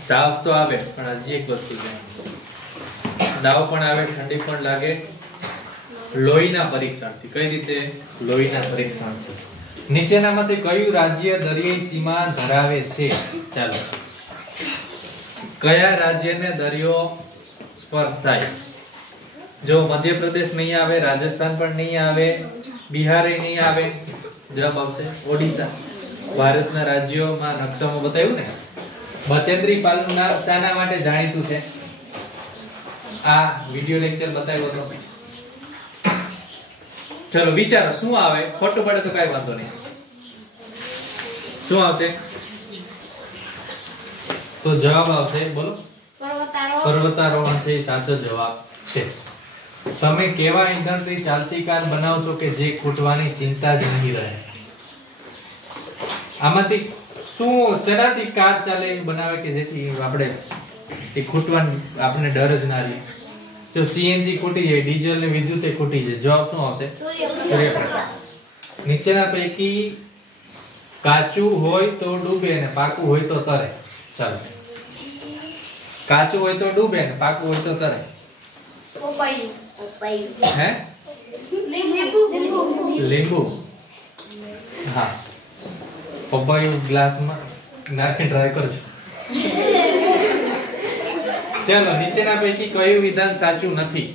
તાવ તો આવે, પણ હજી એક વસ્તુ છે. તાવ પણ આવે, ઠંડી પણ લાગે. લોહીના પરીક્ષણથી. કઈ રીતે? લોહીના પરીક્ષણથી. નીચેનામાંથી કયું રાજ્ય દરિયાઈ સીમા ધરાવે છે? ચાલો, કયા રાજ્યને દરિયો સ્પર્શ થાય? જો મધ્યપ્રદેશ નહીં આવે, રાજસ્થાન પણ નહીં આવે, બિહાર નહીં આવે. જવાબ આવશે ઓડિશા. ભારતના રાજ્યોમાં નકશામાં બતાવ્યું ને. બચેન્દ્રી પાલનું નામ શાના માટે જાણીતું છે? આ વિડિયો લેક્ચર બતાવ્યો હતો. ચલો વિચારો શું આવે? ખોટું પડે તો કઈ વાંધો નહીં. શું આવશે? તો જવાબ આવશે, બોલો. પર્વતારોહણ છે સાચો જવાબ છે. તમે કેવા ઈંધણથી ચાલતી કાર બનાવશો કે જે ખૂટવાની ચિંતા જ નહીં રહે? આમાંથી શું શેનાથી કાર ચાલે એ બનાવે કે જેથી આપણે એ ખૂટવાની આપણે ડર જ ના રહે? જો સીએનજી ખૂટી જાય, ડીઝલ ને વિદ્યુત એ ખૂટી જાય, જવાબ શું આવશે? સૂર્યપ્રકાશ. નીચેના પૈકી કાચું હોય તો ડૂબે અને પાકું હોય તો તરે. ચાલો, કાચું હોય તો ડૂબે ને પાકું હોય તો તરે. હે? લીંબુ. હા, પપૈયું ગ્લાસમાં નાખી ટ્રાય કરજો. ચાલો, નીચેના પૈકી કયું વિધાન સાચું નથી?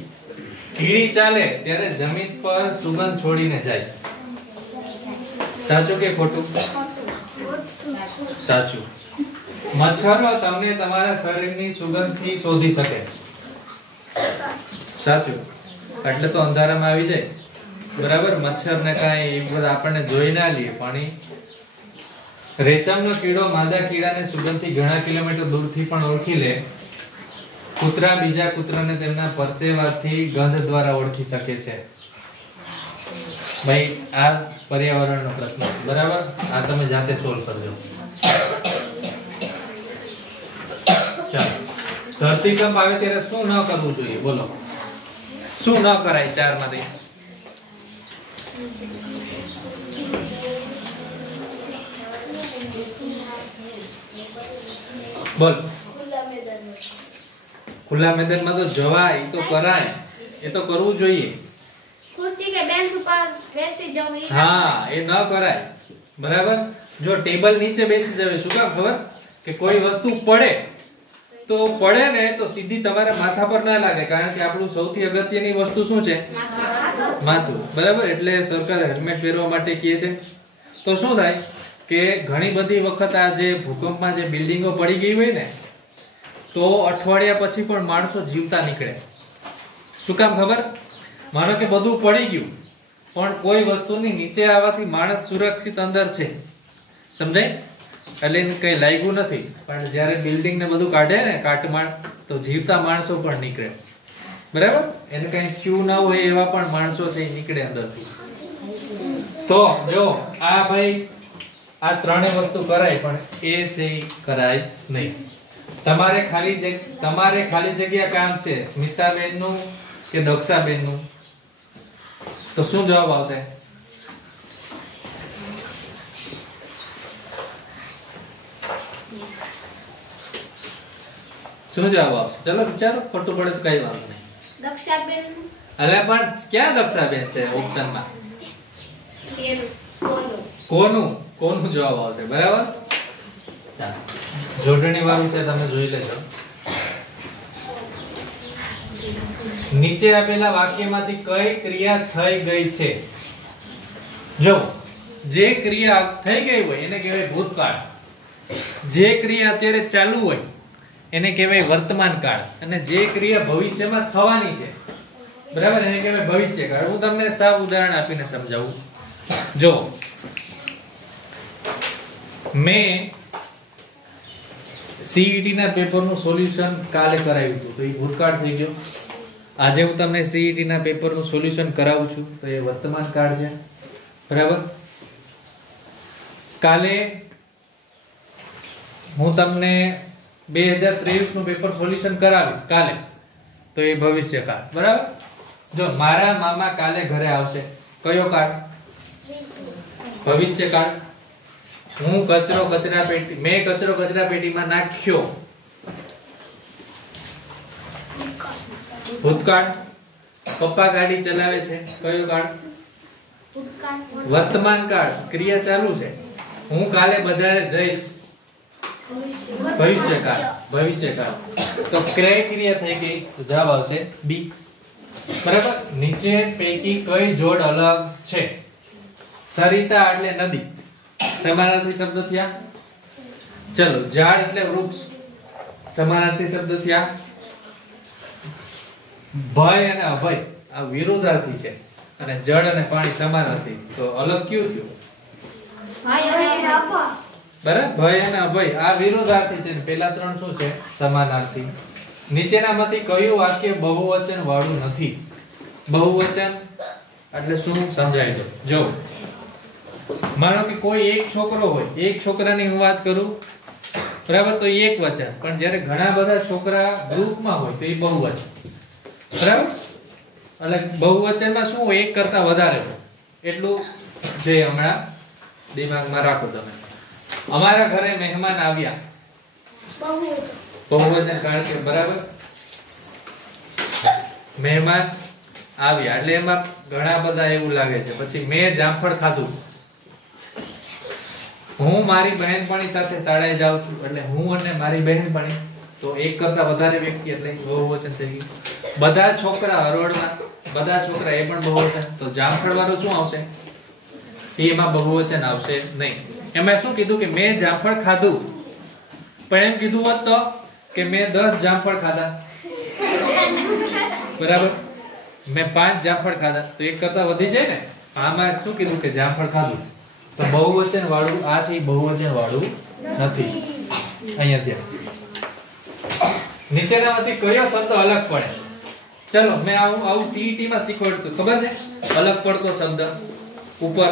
કીડી ચાલે ત્યારે જમીન પર સુગંધ છોડીને જાય. સાચું કે ખોટું? સાચું. મચ્છરો તમને તમારા શરીરની સુગંધથી શોધી શકે. સાચું. એટલે તો અંધારામાં આવી જાય, બરાબર. મચ્છરને કાંઈ આપણને જોઈ ના લે, પણ રેશમનો કીડો માદા કીડાને સુગંધથી ઘણા કિલોમીટર દૂરથી પણ ઓળખી લે. કૂતરા બીજા કૂતરાને તેમના પરસેવાથી ગંધ દ્વારા ઓળખી શકે છે. ભાઈ આ પર્યાવરણનો પ્રશ્ન છે, બરાબર? આ તમે જાતે સોલ્વ કરજો. ચાલો, ધરતીકંપ આવે ત્યારે શું ન કરવું જોઈએ? બોલો, શું ન કરાય? 4 માંથી બોલ. ખુલ્લા મેદાનમાં તો જવાય, તો કરાય, એ તો કરવું જોઈએ. ખુરશી કે બેન્ચ ઉપર બેસી જવું ઈ હા, એ ન કરાય, બરાબર? જો ટેબલ નીચે બેસી જવે, શું કામ ખબર? કે કોઈ વસ્તુ પડે તો પડે ને તો સીધી તમારા માથા પર ના લાગે, કારણ કે આપણું સૌથી અગત્યની વસ્તુ શું છે? માથું, બરાબર? એટલે સરકાર હેલ્મેટ પહેરવા માટે કહે છે. તો શું થાય કે ઘણી બધી વખત આ જે ભૂકંપમાં જે બિલ્ડિંગો પડી ગઈ હોય ને, તો અઠવાડિયા પછી પણ માણસો જીવતા નીકળે. શું કામ ખબર? માનો કે બધું પડી ગયું પણ કોઈ વસ્તુની નીચે આવવાથી માણસ સુરક્ષિત અંદર છે, સમજાય? એટલે એને કઈ લાગ્યું નથી, પણ જ્યારે બિલ્ડિંગ ને બધું કાઢે ને કાટમાળ, તો જીવતા માણસો પણ નીકળે, બરાબર? એને કઈ થયું ના હોય એવા પણ માણસો છે એ નીકળે અંદરથી. તો જો આ ભાઈ આ ત્રણેય વસ્તુ કરાય, પણ એ છે ઈ કરાય નહીં. તમારે ખાલી જગ્યા કામ છે સ્મિતાબેન નું કે દક્ષાબેન નું? તો શું જવાબ આવશે? શું જવાબ આવશે? ચલો વિચારો, ખોટું પડે તો કઈ વાંધો નહીં. દક્ષાબેન અલે પણ ક્યાં દક્ષાબેન છે ઓપ્શનમાં? કોનું જવાબ આવશે? બરાબર? ચાલો, જોડણી વાળું છે, તમે જોઈ લેજો. નીચે આપેલા વાક્યમાંથી કઈ ક્રિયા થઈ ગઈ છે? જો જે ક્રિયા થઈ ગઈ હોય એને કહેવાય ભૂતકાળ, જે ક્રિયા અત્યારે ચાલુ હોય એને કહેવાય વર્તમાન કાળ, અને જે ક્રિયા ભવિષ્યમાં થવાની છે, બરાબર, એને કહેવાય ભવિષ્યકાળ. હું તમને સાવ ઉદાહરણ આપીને સમજાવું. જો મેં સીઈટી ના પેપરનું સોલ્યુશન કાલે કરાવ્યું હતું, તો એ ભૂતકાળ થઈ ગયો. આજે હું તમને સીઈટી ના પેપરનું સોલ્યુશન કરાવું છું, તો એ વર્તમાન કાળ છે, બરાબર? કાલે હું તમને 2023 નું પેપર સોલ્યુશન કરાવીશ કાલે, તો એ ભવિષ્યકાળ, બરાબર? જો મારા મામા કાલે ઘરે આવશે, કયો કાળ? ભવિષ્યકાળ. મેં કચરો કચરા પેટીમાં નાખ્યો, ભૂતકાળ. પપ્પા ગાડી ચલાવે છે, કયો કાળ? વર્તમાન કાળ, ક્રિયા ચાલુ છે. હું કાલે બજારે જઈશ, ભવિષ્યકાળ. તો ક્રિયા થઈ ગઈ, તો જવાબ આવશે બી, બરાબર? નીચે પૈકી કઈ જોડ અલગ છે? સરિતા એટલે નદી, સમાનાર્થી શબ્દ થયા. ચલો, ઝાડ એટલે વૃક્ષ, સમાનાર્થી શબ્દ થયા. ભય અને અભય આ વિરુદ્ધાર્થી છે, અને જળ અને પાણી સમાનાર્થી, તો અલગ કયું થયું? બરાબર, ભય અને અભય આ વિરુદ્ધાર્થી છે, પેલા ત્રણ શું છે? સમાનાર્થી. નીચેનામાંથી કયું વાક્ય બહુવચન વાળું નથી? બહુવચન એટલે શું સમજાય દો. જો માનો કે કોઈ એક છોકરો હોય, એક છોકરાની હું વાત કરું, બરાબર, તો એક વચન. પણ જ્યારે ઘણા બધા છોકરા ગ્રુપમાં હોય તો એ બહુવચન, બરાબર? એટલે બહુવચનમાં શું હોય? એક કરતા વધારે હોય. એટલું જે હમણાં દિમાગમાં રાખો તમે. અમારા ઘરે મહેમાન આવ્યા, બહુવચન, કારણ કે બરાબર મહેમાન આવ્યા એટલે એમાં ઘણા બધા એવું લાગે છે. પછી મેં જામફળ ખાધું. હું મારી બહેનપણી સાથે શાળાએ જાઉં છું, એટલે હું અને મારી બહેનપણી, તો એક કરતા વધારે વ્યક્તિ, એટલે બહુવચન થઈ ગયું. બધા છોકરા હરોળમાં, બધા છોકરા, એ પણ બહુવચન. તો જામફળ વાળું શું આવશે? એમાં બહુવચન આવશે નહીં. એમાં શું કીધું કે મેં જામફળ ખાધું, પણ એમ કીધું હોત તો કે મેં 10 જામફળ ખાધા, બરાબર? મેં 5 જામફળ ખાધા, તો એક કરતા વધી જાય ને. આમાં શું કીધું કે જામફળ ખાધું, તો બહુવચન વાળું આ છે ઈ બહુવચન વાળું નથી. અહીંયા ધ્યાન. નીચેનામાંથી કયો શબ્દ અલગ પડે? ચલો મેં આવું સીઈટી માં શીખવાડ્યું ખબર છે? અલગ પડતો શબ્દ ઉપર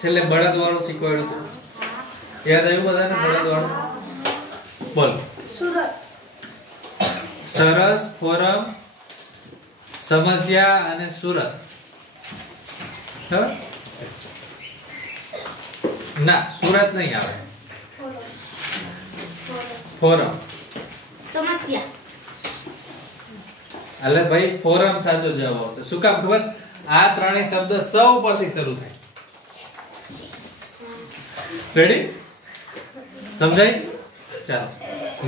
છેલ્લે બળદ વાળું શીખવાડ્યું હતું. યાદ આવ્યું બધાને બળદ વાળું? બોલ. સુરત. સરસ, ફોરમ, સમસ્યા અને સુરત. ના સુરત નહીં આવે. ફોરમ. સમસ્યા. એટલે ભાઈ ફોરમ સાચો જવાબ આવશે. શું કામ ખબર? આ ત્રણેય શબ્દ સ ઉપરથી શરૂ થાય. રેડી? સમજાય? ચાલો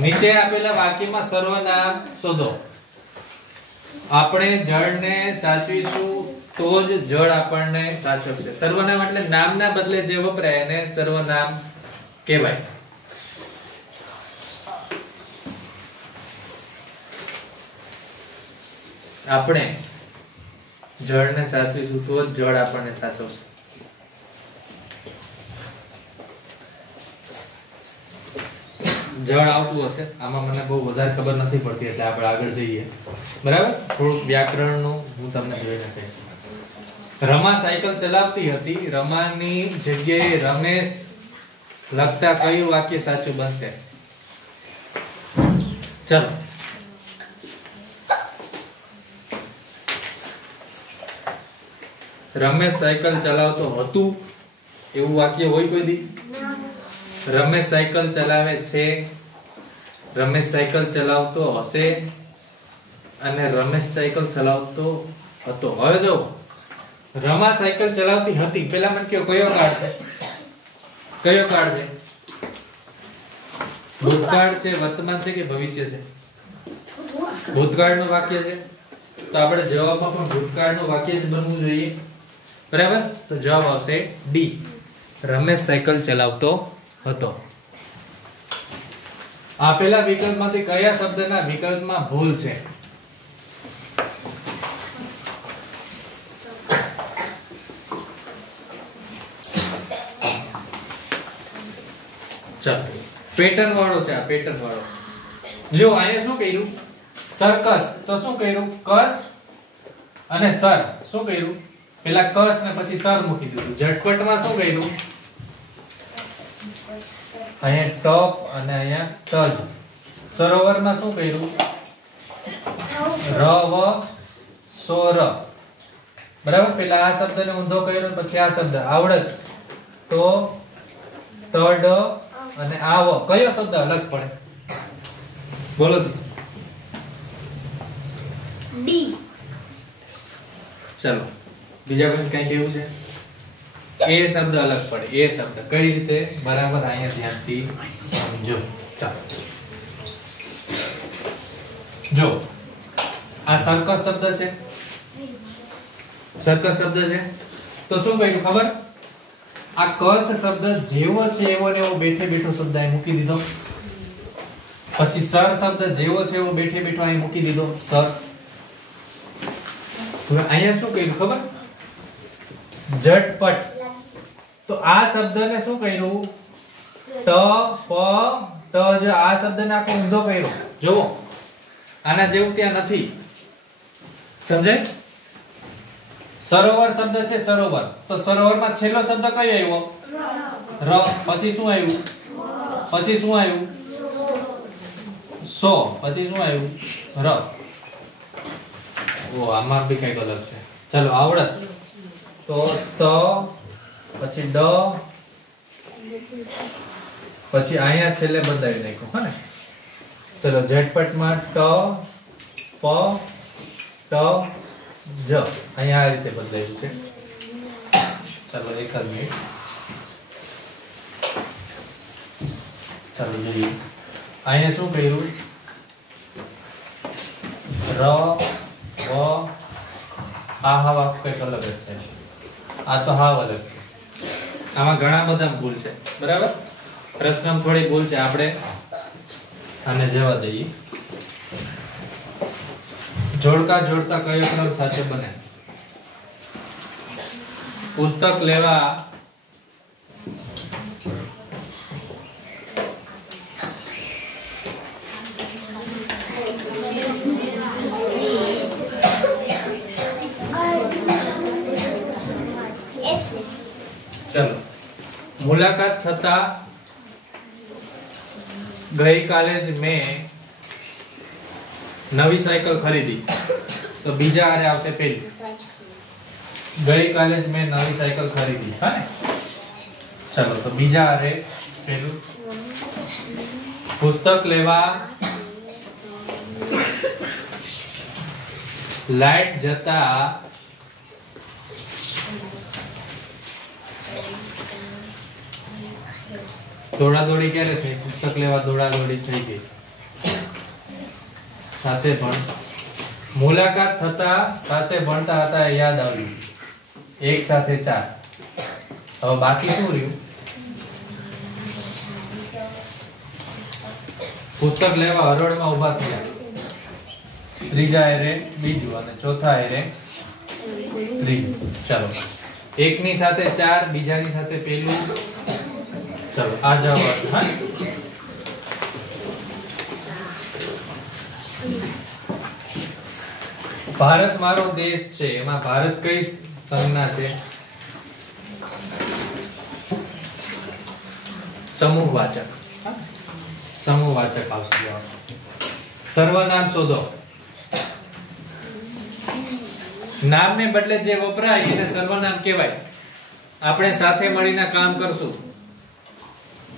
નીચે આપેલા વાક્યમાં સર્વનામ શોધો. આપણે જળને સાચવીશું તો જ જળ આપણને સાચવશે. સર્વનામ એટલે નામના બદલે જે વપરાય એને સર્વનામ કહેવાય. આપણે જળને સાચવીશું તો જ જળ આપણને સાચવશે. જળ આવતું હશે આમાં મને બહુ વધારે ખબર નથી પડતી એટલે આપણે આગળ જઈએ. બરાબર? થોડુંક વ્યાકરણનું હું તમને જોઈને કહીશ. રમા સાયકલ ચલાવતી હતી. રમાની જગ્યાએ રમેશ લખતા કયું વાક્ય સાચું બનશે? ચલો રમેશ સાયકલ ચલાવતો હતું એવું વાક્ય હોય કોઈ દી? રમેશ સાયકલ ચલાવે છે, રમેશ સાયકલ ચલાવતો હશે અને રમેશ સાયકલ ચલાવતો હતો. હવે જો રમા સાયકલ ચલાવતી હતી પેલા મને કયો કયો કાળ છે? કયો કાળ છે? ભૂતકાળ છે, વર્તમાન છે કે ભવિષ્ય છે? ભૂતકાળનું વાક્ય છે તો આપણે જવાબમાં પણ ભૂતકાળનું વાક્ય જ બનવું જોઈએ. બરાબર? તો જવાબ આવશે ડી. રમેશ સાયકલ ચલાવતો હતો. આપેલા વિકલ્પમાંથી કયા શબ્દના વિકલ્પમાં ભૂલ છે? ચાલો પેટર્ન વાળો છે. આ પેટર્ન વાળો જો અહીંયા શું કર્યું? સર્કસ. તો શું કર્યું? કસ અને સર. શું કર્યું? પેલા કસ ને પછી સર મૂકી દીધું. ઝટપટમાં શું કર્યું? અહીંયા ટોપ અને અહીંયા તજ. સરોવરમાં શું કર્યું? રવ સોર. બરાબર? પેલા આ શબ્દને ઊંધો કર્યો પછી આ શબ્દ. આવડત તો તડ અને આવ. કયો શબ્દ અલગ પડે? બોલો તો. ડી. ચલો બીજા કોઈ કઈ કેવું છે? એ શબ્દ અલગ પડે. એ શબ્દ કઈ રીતે? બરાબર અહીંયા ધ્યાનથી સમજો. ચાલો જો આ સર્કસ શબ્દ છે. સર્કસ શબ્દ છે તો શું કહ્યું ખબર? આ કસ શબ્દ જેવો છે એવો ને એવો બેઠે બેઠો શબ્દ અહીં મૂકી દીધો. પછી સર શબ્દ જેવો છે એવો બેઠે બેઠો અહીં મૂકી દીધો. સર. હવે અહીંયા શું કહ્યું ખબર? ઝટપટ. તો આ શબ્દને શું કર્યું? ટ પ ટ જ. આ શબ્દને આખો ઊંધો કર્યો. જુઓ આના જેવું ત્યાં નથી. સમજાય? સરોવર શબ્દ છે. સરોવર. તો સરોવરમાં છેલ્લો શબ્દ કયો આવ્યો? ર. પછી શું આવ્યું? પછી શું આવ્યું? સો. પછી શું આવ્યું? ર. ઓ આમાં બી કઈક અલગ છે. ચાલો આવડત તો ત પછી ડ પછી અહીંયા છેલ્લે બદલાવી નાખ્યું. હે ને? ચલો ઝટપટમાં ટ પ ટ જ અહીંયા આ રીતે બદલાયું છે. ચાલો એક જ મિનિટ. ચાલો જોઈએ અહીંયા શું કર્યું? ર વ આ હાવ કઈક અલગ જ છે. આ તો હાવ અલગ છે. આમાં ઘણા બધા ભૂલ છે. બરાબર? પ્રશ્નમાં થોડી ભૂલ છે. આપણે આને જવા દઈએ. જોડકા જોડતા કયો ક્રમ સાચો બને? પુસ્તક લેવા થતા ગઈકાલે જ મેં નવી સાયકલ ખરીદી, તો બીજા આરે આવશે પેલું. ગઈકાલે જ મેં નવી સાયકલ ખરીદી, હા ને? ચલો તો બીજા આરે પેલું પુસ્તક લેવા લાઈટ જતા દોડાદોડી ક્યારે થઈ? પુસ્તક લેવા દોડાદોડી થઈ ગઈ. સાથે પણ મુલાકાત થતા સાથે ભણતા હતા એ યાદ આવ્યું. એક સાથે 4. હવે બાકી શું રહ્યું? પુસ્તક લેવા હરોળમાં ઊભા થયા. ત્રીજા એરે બીજું અને ચોથા એરે ત્રીજું. ચલો એકની સાથે 4, બીજાની સાથે પેલું. ચલો આ જવાબ. હા, ભારત મારો દેશ છે, એમાં ભારત કઈ સંજ્ઞા છે? સમૂહવાચક. સમૂહવાચક આવશે જવાબ. સર્વનામ શોધો. નામને બદલે જે વપરાય એને સર્વનામ કહેવાય. આપણે સાથે મળીને કામ કરશું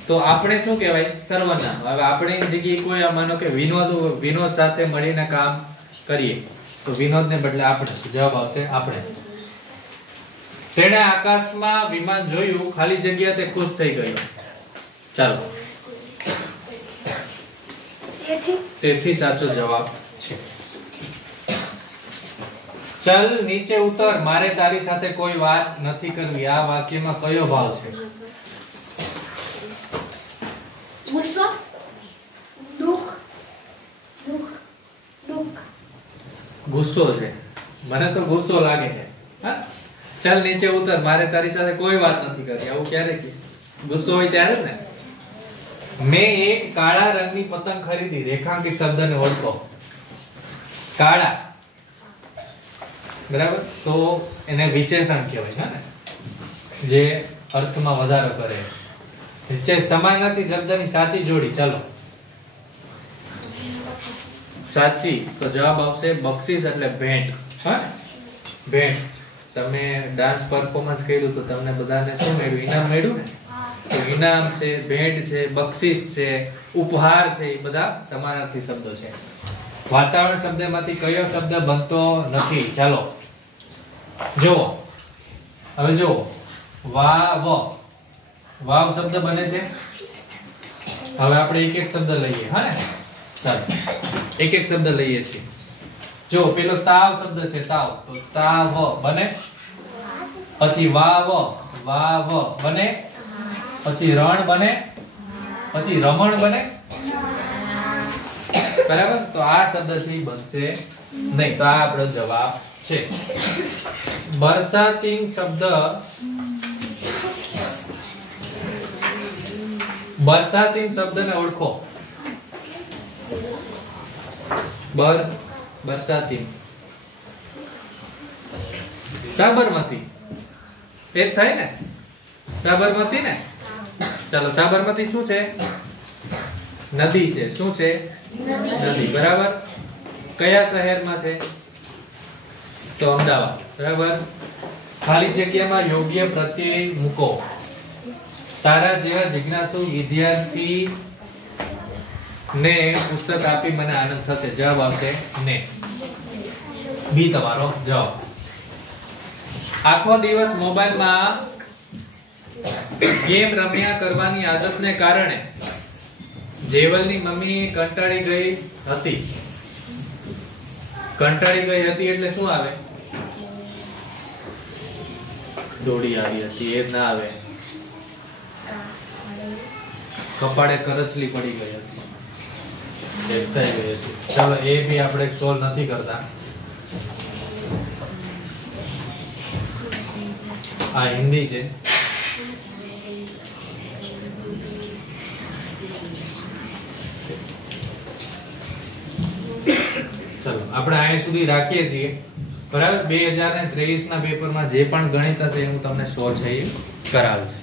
તો આપણે શું કહેવાય? સર્વનામ. હવે આપણી જગ્યાએ કોઈ માનો કે વિનોદ સાથે મળીને કામ કરીએ તો વિનોદને બદલે આપણે. જવાબ આવશે આપણે. તેણે આકાશમાં વિમાન જોયું, ખાલી જગ્યા તે ખુશ થઈ ગયો. ચાલો તેથી સાચો જવાબ છે. ચલ નીચે ઉતર, મારે તારી સાથે કોઈ વાત નથી કરવી. આ વાક્યમાં કયો ભાવ છે? ગુસ્સો, દુઃખ, દુઃખ, દુઃખ. ગુસ્સો છે. મને તો ગુસ્સો લાગે છે. હા, ચલ નીચે ઉતર, મારે તારી સાથે કોઈ વાત નથી કરવી. આવું ક્યારે કે? ગુસ્સો હોય ત્યારે જ ને. મેં એક કાળા રંગની પતંગ ખરીદી. રેખાંકિત શબ્દને ઓળખો. કાળા, બરાબર, તો એને વિશેષણ કહેવાય ને, જે અર્થમાં વધારો કરે છે. સમાનાર્થી શબ્દની સાચી જોડી. ચાલો સાચી, તો જવાબ આવશે બક્ષિસ એટલે ભેટ. હા, ભેટ. તમે ડાન્સ પરફોર્મન્સ કર્યું તો તમને બધાને શું મળ્યું? ઇનામ મળ્યું ને. તો ઇનામ છે, ભેટ છે, બક્ષિસ છે, ઉપહાર છે, એ બધા સમાનાર્થી શબ્દો છે. વાતાવરણ શબ્દમાંથી કયો શબ્દ બનતો નથી? ચાલો જુઓ. હવે જુઓ, વાવ. વાવ શબ્દ બને છે. હવે આપણે એક એક શબ્દ લઈએ. હા ને, ચાલો એક એક શબ્દ લઈએ છીએ. જો પેલો તાવ શબ્દ છે, તાવ, તો તાવ બને. પછી વાવ, વાવ બને. પછી રણ બને. પછી રમણ બને. બરાબર, તો આ શબ્દ છે એ બનશે નહીં. તો આ આપણો જવાબ છે. બરસાતીન શબ્દ, બરસાતીન શબ્દને ઓળખો. બરસાતીન, સાબરમતી. એ જ થાય ને, સાબરમતી ને. ચાલો, સાબરમતી શું છે? નદી છે. શું છે? નદી. બરાબર. કયા શહેરમાં છે? તો અમદાવાદ. બરાબર. ખાલી જગ્યામાં યોગ્ય પ્રત્યય મૂકો. તારા જેવા જિજ્ઞાસુ વિદ્યાર્થી ને પુસ્તક આપી મને આનંદ થશે. જવાબ આવશે ને. બી તમારો જવાબ. આખો દિવસ મોબાઈલમાં ગેમ રમ્યા કરવાની આદતને કારણે જેવલની મમ્મી કંટાળી ગઈ હતી. કંટાળી ગઈ હતી એટલે શું આવે? દોડી આવી હતી. એ ના આવે. કપાળે કરચલી પડી ગઈ હતી. થઈ ગઈ હતી. ચાલો એ બી આપણે સોલ્વ નથી કરતા. આ હિન્દી છે. ચલો આપણે અહીંયા સુધી રાખીએ છીએ. બરાબર. 2023 ના પેપરમાં જે પણ ગણિત હશે હું તમને 100 છે એ કરાવીશ.